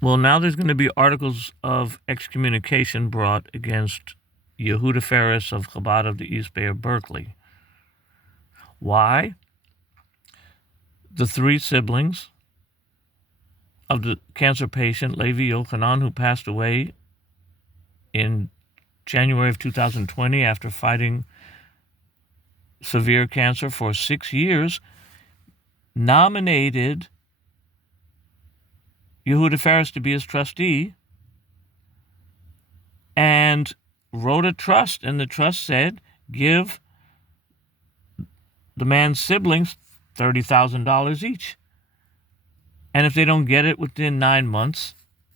Well, now there's going to be articles of excommunication brought against Yehuda Ferris of Chabad of the East Bay of Berkeley. Why? The three siblings of the cancer patient Levi Yochanan, who passed away in January of 2020 after fighting severe cancer for 6 years, nominated Yehuda Ferris to be his trustee and wrote a trust, and the trust said, give the man's siblings $30,000 each. And if they don't get it within 9 months,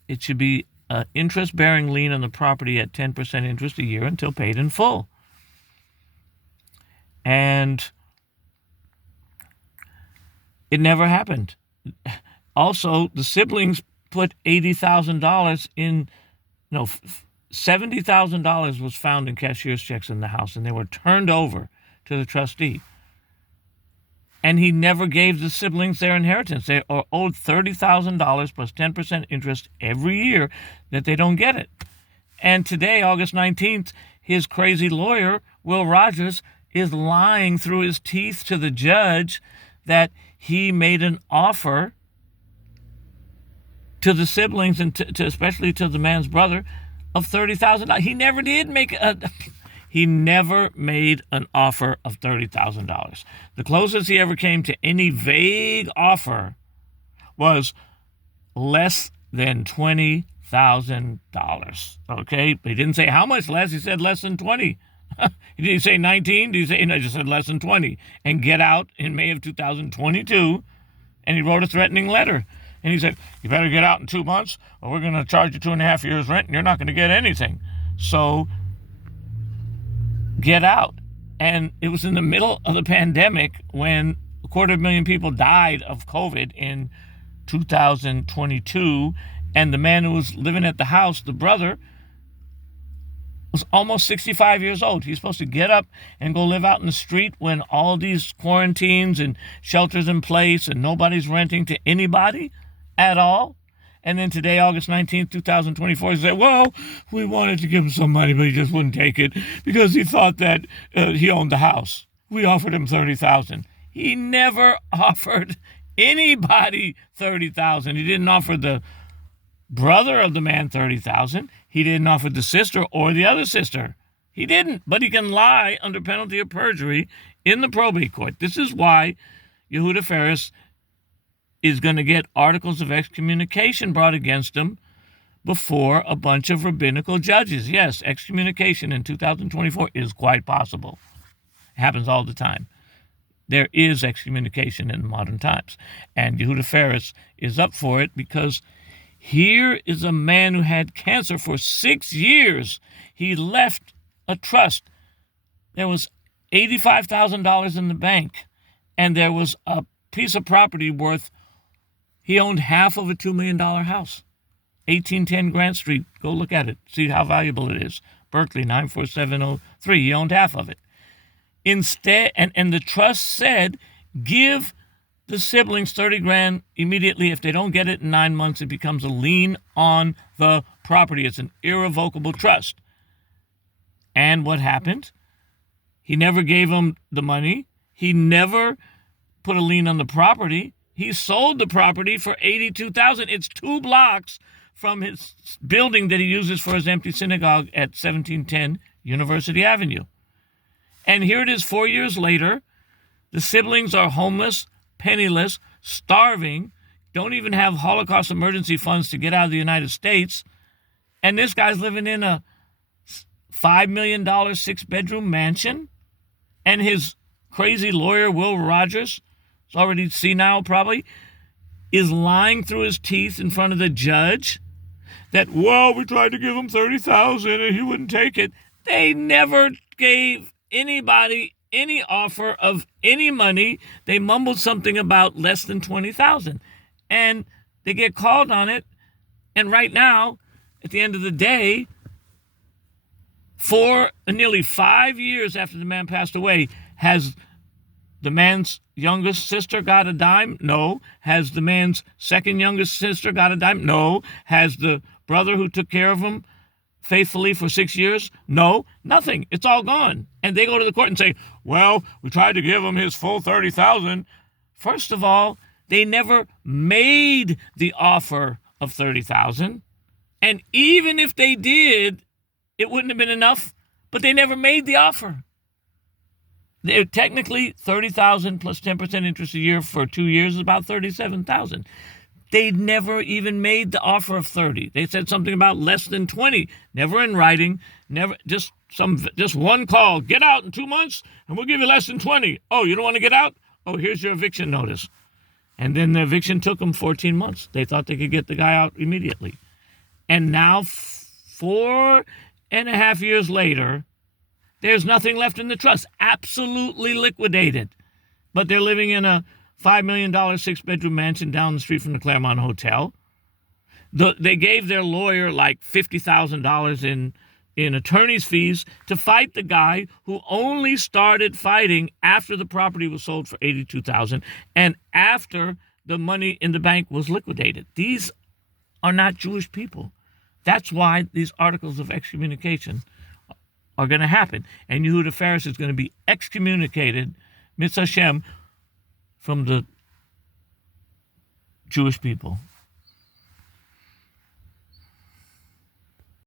it should be an interest-bearing lien on the property at 10% interest a year until paid in full. And it never happened. Also, the siblings put $80,000 in, no, $70,000 was found in cashier's checks in the house, and they were turned over to the trustee. And he never gave the siblings their inheritance. They are owed $30,000 plus 10% interest every year that they don't get it. And today, August 19th, his crazy lawyer, Will Rogers, is lying through his teeth to the judge that he made an offer to the siblings and to especially to the man's brother of $30,000. He never did make he never made an offer of $30,000. The closest he ever came to any vague offer was less than $20,000. Okay, he didn't say how much less. He said less than 20. Did he say 19? Did he say no? He just said less than 20. And get out in May of 2022. And he wrote a threatening letter. And he said, you better get out in 2 months, or we're going to charge you 2.5 years rent, and you're not going to get anything. So get out. And it was in the middle of the pandemic when 250,000 people died of COVID in 2022. And the man who was living at the house, the brother, was almost 65 years old. He's supposed to get up and go live out in the street when all these quarantines and shelters in place and nobody's renting to anybody at all. And then today, August 19th, 2024, he said, well, we wanted to give him some money, but he just wouldn't take it because he thought that he owned the house. We offered him $30,000. He never offered anybody $30,000. He didn't offer the brother of the man $30,000. He didn't offer the sister or the other sister. He didn't, but he can lie under penalty of perjury in the probate court. This is why Yehuda Ferris is going to get articles of excommunication brought against him before a bunch of rabbinical judges. Yes, excommunication in 2024 is quite possible. It happens all the time. There is excommunication in modern times. And Yehuda Ferris is up for it because here is a man who had cancer for 6 years. He left a trust. There was $85,000 in the bank, and there was a piece of property worth, he owned half of a $2 million house. 1810 Grant Street. Go look at it. See how valuable it is. Berkeley, 94703. He owned half of it. Instead, and the trust said, give the siblings $30,000 immediately. If they don't get it in 9 months, it becomes a lien on the property. It's an irrevocable trust. And what happened? He never gave them the money. He never put a lien on the property. He sold the property for $82,000. It's 2 blocks from his building that he uses for his empty synagogue at 1710 University Avenue. And here it is 4 years later. The siblings are homeless, penniless, starving, don't even have Holocaust emergency funds to get out of the United States. And this guy's living in a $5 million 6-bedroom mansion. And his crazy lawyer, Will Rogers, is already senile probably, is lying through his teeth in front of the judge that, well, we tried to give him $30,000 and he wouldn't take it. They never gave anybody any offer of any money. They mumbled something about less than $20,000, and they get called on it. And right now, at the end of the day, for nearly 5 years after the man passed away, has the man's youngest sister got a dime? No. Has the man's second youngest sister got a dime? No. Has the brother who took care of him faithfully for 6 years? No, nothing. It's all gone. And they go to the court and say, well, we tried to give him his full $30,000. First of all, they never made the offer of $30,000. And even if they did, it wouldn't have been enough, but they never made the offer. They're technically $30,000 plus 10% interest a year for 2 years is about $37,000. They never even made the offer of 30. They said something about less than 20. Never in writing. Never just one call. Get out in 2 months, and we'll give you less than 20. Oh, you don't want to get out? Oh, here's your eviction notice. And then the eviction took them 14 months. They thought they could get the guy out immediately. And now, 4.5 years later, there's nothing left in the trust. Absolutely liquidated. But they're living in a $5 million 6-bedroom mansion down the street from the Claremont Hotel. They gave their lawyer like $50,000 in attorney's fees to fight the guy who only started fighting after the property was sold for $82,000 and after the money in the bank was liquidated. These are not Jewish people. That's why these articles of excommunication are going to happen. And Yehuda Ferris is going to be excommunicated, Mitzvah Hashem, from the Jewish people.